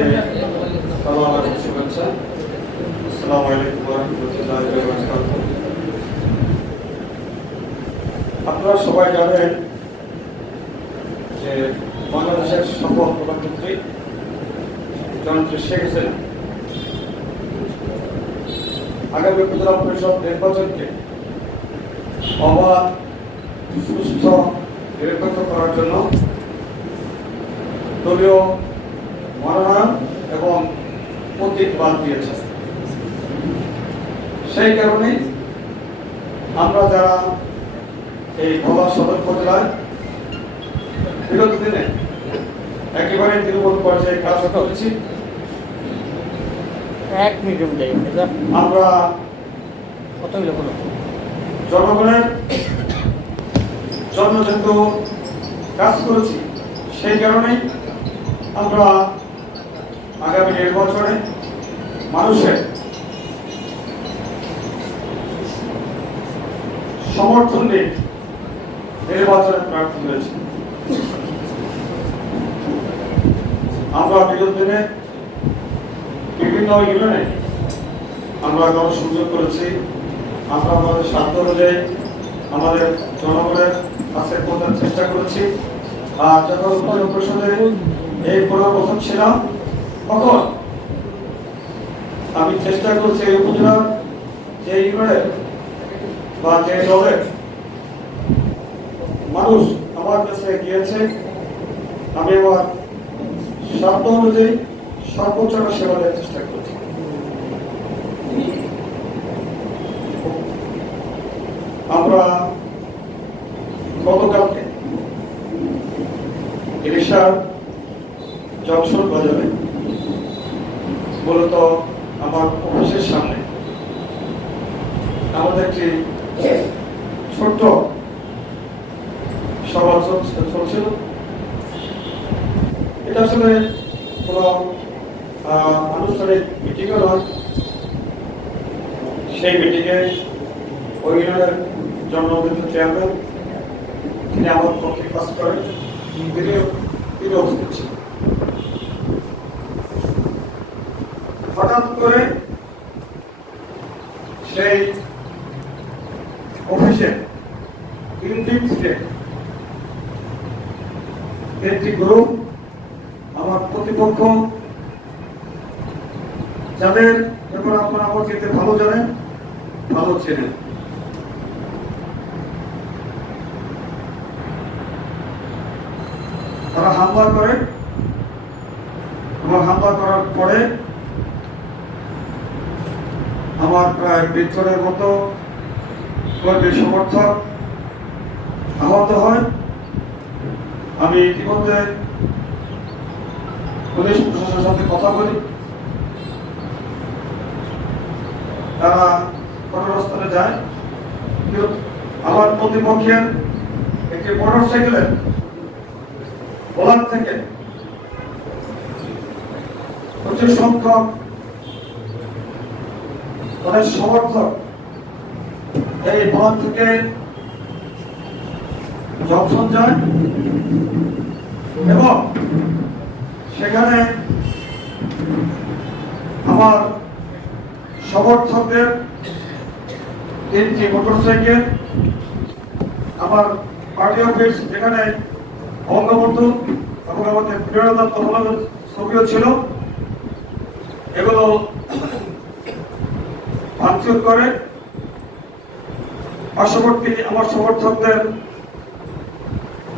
সবাইকে সালাম আলাইকুম শুভেচ্ছা আসসালামু আলাইকুম রহমতুল্লাহ আপনারা সবাই জানেন যে বাংলাদেশের সফল প্রধানমন্ত্রী জনত্রী শেখ হাসিনা আগামী উপজেলা পরিষদ নির্বাচনকে অবাধ সুস্থ নিরপেক্ষ করার জন্য দলীয় মনোনয়ন এবং প্রতীক বাদ দিয়েছে। সেই কারণে আমরা যারা এই ভোলা সদর উপজেলায় বিগত দিনে একেবারে তৃণমূল পর্যায়ে কাজ করেছি এক মিনিট আমরা কত জনগণের জন্য যেহেতু কাজ করেছি সেই কারণেই আমরা আগামী নির্বাচনে মানুষের সমর্থন নিয়ে নির্বাচনে প্রার্থী হয়েছি। আমরা বিগত দিনে বিভিন্ন ইউনিয়নে আমরা গণসংযোগ করেছি। আমরা আমাদের সাধ্য অনুযায়ী আমাদের জনগণের কাছে পৌঁছার চেষ্টা করেছি। আর যখন পরিষদে এই পনেরো বছর ছিলাম। তখন আমি চেষ্টা করছি এই উপজেলার যে ইউনিয়নের বা যে দলের মানুষ আমার কাছে গিয়েছে। আমি আমার সাধ্য অনুযায়ী সর্বোচ্চটা সেবা দেওয়ার চেষ্টা করছি। আমরা গতকালকে ইলিশার জংশন বাজারে মূলত আমার অফিসের সামনে। আমাদের একটি ছোট্ট সভা চলছে- চলছিল। এটা আসলে কোনো আনুষ্ঠানিক মিটিংও নয়। সেই মিটিংয়ে ওই ইউনিয়নের জন্মবিন্দু চেয়ারম্যান তিনি আমার পক্ষে কাজ করেন। তিনি উপস্থিত ছিলেন। হঠাৎ করে সেই অফিসে দিন একটি গ্রুপ আমার প্রতিপক্ষ যাদের ব্যাপারে আপনারা আমার চেয়ে ভালো জানেন, ভালো চেনেন। তারা হামলা করে। এবং হামলা করার পরে আমার প্রায় বিচ্ছরের মতো কর্মী সমর্থক আহত হয়। আমি ইতিমধ্যে পুলিশ প্রশাসনের সাথে কথা বলি। তারা ঘটনাস্থলে যায়। আমার প্রতিপক্ষের একটি মোটর সাইকেলের থেকে প্রচুর সংখ্যক তাদের সমর্থক। এই ভবন থেকে জংশন যায়, এবং সেখানে আমার সমর্থকদের তিনটি মোটরসাইকেল, আমার পার্টি অফিস যেখানে বঙ্গবন্ধু এবং আমাদের প্রিয়দত্ত হলের ছবিও ছিল। এগুলো ভাঙচুর করে। পার্শ্ববর্তী আমার সমর্থকদের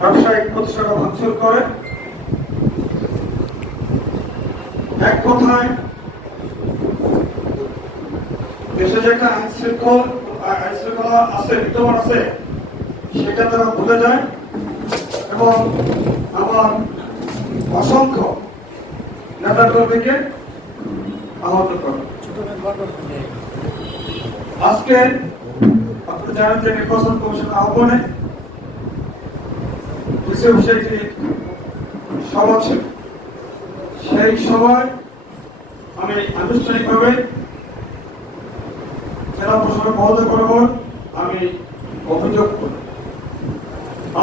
ব্যবসায়িক প্রতিষ্ঠান ভাঙচুর করে। এক কথায়, দেশে যে একটা আইন শৃঙ্খল শৃঙ্খলা আছে, বিদ্যমান আছে, সেটা তারা ভুলে যায়। এবং আমার অসংখ্য নেতা কর্মীকে আহত করে। আজকে আপনি জানেন যে নির্বাচন কমিশন আহ্বানে সভা ছিল। সেই সভায় আমি আনুষ্ঠানিকভাবে জেলা প্রশাসক মহোদয় বরাবর আমি অভিযোগ করি।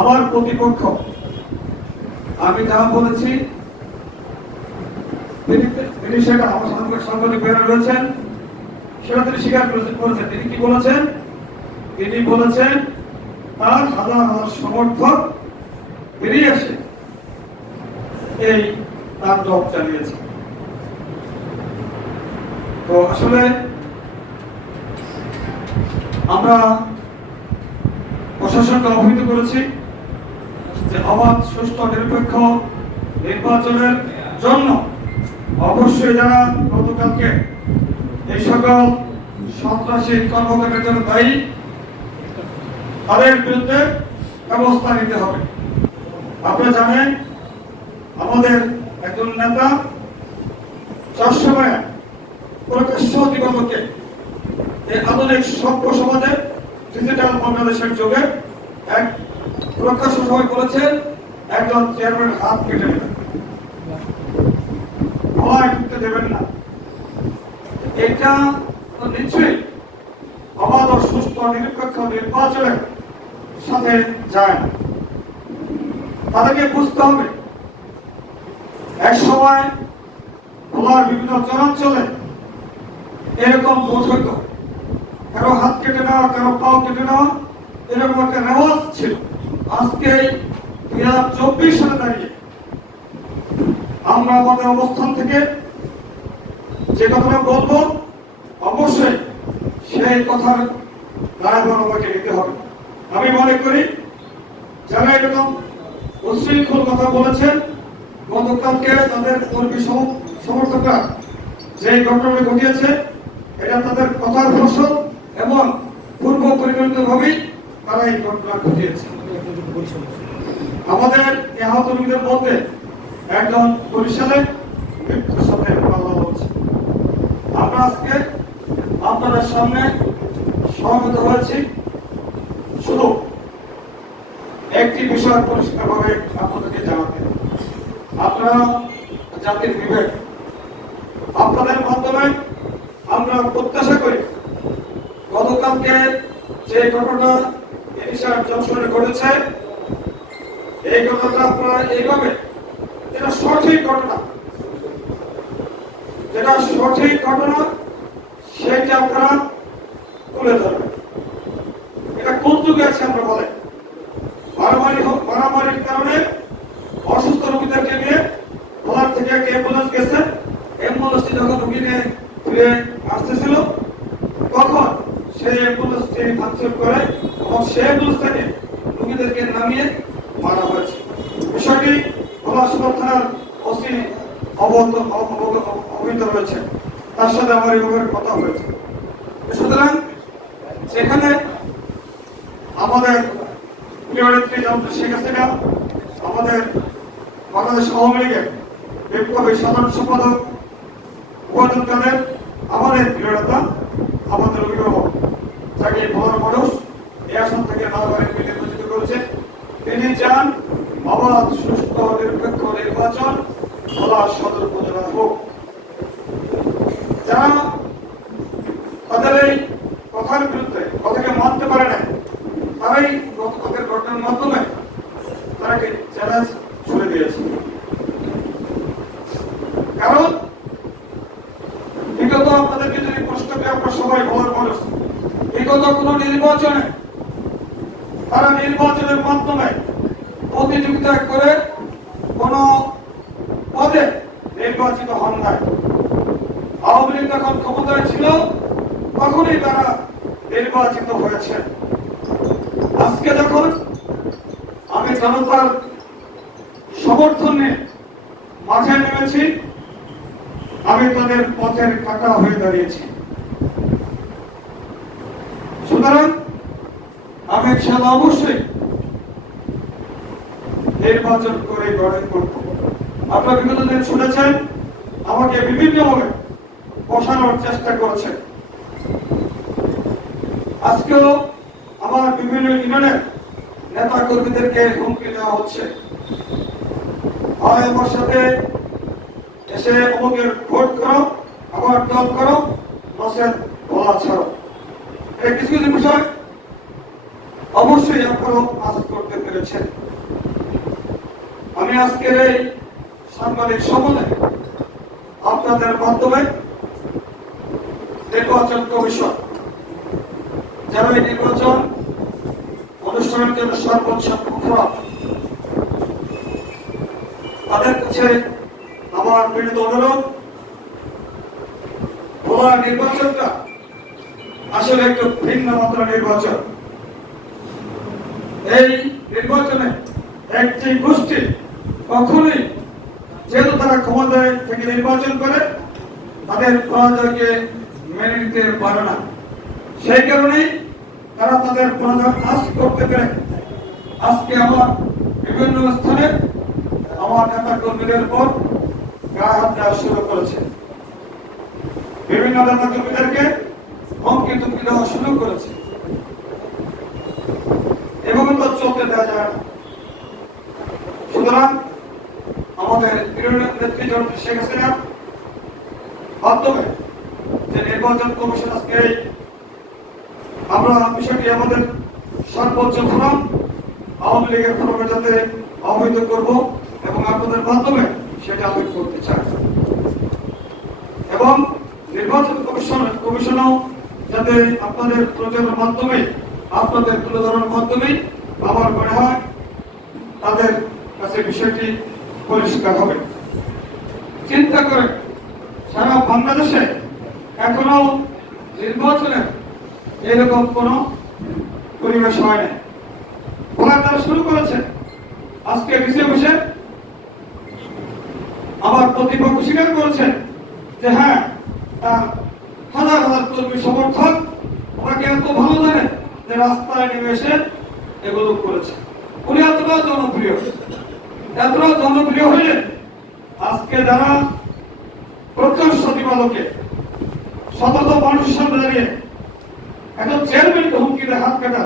আমার প্রতিপক্ষ, আমি যা বলেছি, তিনি সেটা আমার সাংবাদিক রয়েছেন। সেটা তিনি স্বীকার করেছেন তিনি কি বলেছেন? তিনি বলেছেন, তার হাজার হাজার সমর্থক বেরিয়ে এসে এই তার জব চালিয়েছে। তো আসলে আমরা প্রশাসনকে অবহিত করেছি যে অবাধ নিরপেক্ষ নির্বাচনের জন্য অবশ্যই যারা গতকালকে। এই সকল সন্ত্রাসী কর্মকাণ্ডের জন্য দায়ী। তাদের বিরুদ্ধে ব্যবস্থা নিতে হবে। আপনারা জানেন, আমাদের একজন নেতা সবসময় প্রকাশ্য দিগন্তকে এই আধুনিক সভ্য সমাজে ডিজিটাল বাংলাদেশের যুগে এক প্রকাশ্য সভায় বলেছেন একজন চেয়ারম্যান হাত কেটে নেবেন দেবেন না। এটা তো নিশ্চয়ই অবাধ সুস্থ নিরপেক্ষ নির্বাচনের সাথে যায় না। তাদেরকে বুঝতে হবে এক সময় ভোলার বিভিন্ন চরাঞ্চলে এরকম ভোট হইতো কারও হাত কেটে নেওয়া, কারও পাও কেটে নেওয়া, এরকম একটা রেওয়াজ ছিল। আজকে দুই হাজার চব্বিশ সালে দাঁড়িয়ে আমরা আমাদের অবস্থান থেকে যে কথাটা বলব, অবশ্যই সেই কথার দায়ভার আমাকে নিতে হবে। আমি মনে করি, যারা এরকম উচ্ছৃঙ্খল কথা বলেছেন, গতকালকে তাদের কর্মী সম- সমর্থকরা যে ঘটনা ঘটিয়েছে, এটা তাদের কথার ফসল এবং পূর্ব পরিকল্পিতভাবেই তারা এই ঘটনা ঘটিয়েছে। আমাদের আহত মধ্যে একজন বরিশালে সাথে আমরা আজকে আপনাদের সামনে সমবেত হয়েছি। শুধু একটি বিষয় পরিষ্কারভাবে আপনাদেরকে জানাতে। আপনারা জাতির বিবেক, আপনাদের মাধ্যমে আমরা প্রত্যাশা করি গতকালকে যে ঘটনা এডিশার জংশনে ঘটেছে, এই ঘটনাটা আপনারা এইভাবে, এটা সঠিক ঘটনা। যেটা সঠিক ঘটনা, সেটা আপনারা তুলে ধরবেন এটা কোন যুগে আছে আমরা বলেন? মারামারি হোক, মারামারির কারণে অসুস্থ রোগীদেরকে নিয়ে ওনার থেকে একটা অ্যাম্বুলেন্স গেছে? অ্যাম্বুলেন্সটি যখন রুগী নিয়ে ফিরে আসতেছিল, তখন সেই অ্যাম্বুলেন্সটি ভাঙচুর করে এবং সেই অ্যাম্বুলেন্স থেকে রুগীদেরকে নামিয়ে মারা হয়েছে। বিষয়টি সদর থানার ওসি অবগত অবহিত রয়েছে। তার সাথে আমার ব্যাপারে কথা হয়েছে। সুতরাং সেখানে আমাদের প্রিয় নেত্রী জনতা শেখ হাসিনা, আমাদের বাংলাদেশ আওয়ামী লীগের বিপ্লবী সাধারণ সম্পাদক ওয়াদুল কাদের আমাদের প্রিয় নেতা, আমাদের অভিভাবক যাকে বড় মানুষ, এই আসন থেকে নাগরিক নির্বাচিত করেছে তিনি চান নির্বাচন ভোলা সদর উপজেলায় হোক। যারা তাদের এই কথার বিরুদ্ধে কথাকে মানতে পারে না তারাই গতকালের ঘটনার মাধ্যমে তারাকে চ্যালেঞ্জ ছুড়ে দিয়েছে। কারণ বিগত আপনাদেরকে যদি প্রশ্ন করে সবাই বলার মানুষ বিগত কোন নির্বাচনে তারা নির্বাচনের মাধ্যমে প্রতিযোগিতা করে কোন নির্বাচিত হন নাই। আওয়ামী লীগ যখন ক্ষমতায় ছিল, তখনই তারা নির্বাচিত হয়েছে। আজকে যখন আমি জনতার সমর্থনে মাঠে নেমেছি, আমি তাদের পথের কাটা হয়ে দাঁড়িয়েছি। সুতরাং আমি ইনশাল্লাহ অবশ্যই নির্বাচন করে গড়ে করব আপনারা বিগত দিন শুনেছেন আমাকে বিভিন্নভাবে বসানোর চেষ্টা করেছে। আজকেও আমার বিভিন্ন ইউনিয়নের নেতা কর্মীদেরকে হুমকি দেওয়া হচ্ছে। হয় আমার সাথে এসে অমুকের ভোট করো, আমার দল করো নসেন বলা ছাড়ো। এই কিছু কিছু বিষয় অবশ্যই আপনারাও আজ করতে পেরেছেন। আমি আজকের এই সাংবাদিক সম্মেলনে আপনাদের মাধ্যমে নির্বাচন কমিশন যারা এই নির্বাচন অনুষ্ঠানের জন্য সর্বোচ্চ তাদের কাছে আমার বিনীত অনুরোধ, ভোলা নির্বাচনটা আসলে একটু ভিন্ন মাত্রা নির্বাচন। এই নির্বাচনে একটি গোষ্ঠী কখনোই যেহেতু তারা ক্ষমতায় থেকে নির্বাচন করে, তাদের পরাজয়কে মেনে নিতে পারে না। সেই কারণেই তারা তাদের পরাজয় আশ করতে পেরে আজকে আমার বিভিন্ন স্থানে আমার নেতা কর্মীদের উপর গায়ে হাত দেওয়া শুরু করেছে। বিভিন্ন নেতা কর্মীদেরকে হুমকি তুমকি দেওয়া শুরু করেছে। এবং তো চলতে দেওয়া যায় না। সুতরাং আমাদের শেখ হাসিনা মাধ্যমে যে নির্বাচন কমিশন আজকে আমরা বিষয়টি আমাদের সর্বোচ্চ ফোরাম, আওয়ামী লীগের ফোরামে যাতে অবহিত করব এবং আপনাদের মাধ্যমে সেটা আমি করতে চাই। এবং নির্বাচন কমিশন, কমিশনও যাতে আপনাদের প্রচারের মাধ্যমে, আপনাদের তুলে ধরার মাধ্যমে আমার মনে হয় তাদের কাছে বিষয়টি পরিষ্কার হবে। চিন্তা করে সারা বাংলাদেশে এখনও নির্বাচনের এরকম কোন পরিবেশ হয় না ওরা তারা শুরু করেছে আজকে বিসে বসে আমার প্রতিপক্ষ স্বীকার করেছে যে হ্যাঁ তার হাজার হাজার কর্মী সমর্থক, ওনাকে এত ভালো জানে যে রাস্তায় নেমে এসে এগুলো করেছে। উনি এতটা জনপ্রিয়। এতটা জনপ্রিয় হয়ে আজকে যারা প্রকাশ্য দিবালোকে শত মানুষের সামনে দাঁড়িয়ে এখন চেয়ারম্যানকে হুমকি দেয়, হাত কাটা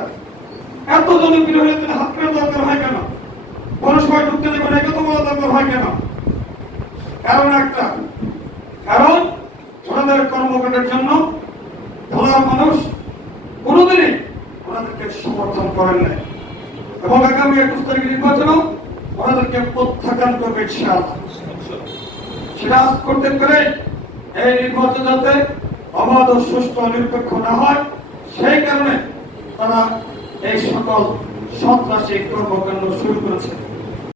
এত জনপ্রিয় হয়ে তিনি হাত কাটা দরকার হয় কেন? কোন সময় ঢুকতে দেবে না কত বলা দরকার হয় কেন? কারণ একটা, কারণ ওনাদের কর্মকাণ্ডের জন্য ভোলার মানুষ কোনোদিনই ওনাদেরকে সমর্থন করেন নাই। এবং আগামী একুশ তারিখ নির্বাচনও ওনাদেরকে প্রত্যাখ্যান করবে সেটা করতে পেরে এই নির্বাচন যাতে অবাধ সুস্থ নিরপেক্ষ না হয়, সেই কারণে তারা এই সকল সন্ত্রাসী কর্মকাণ্ড শুরু করেছে।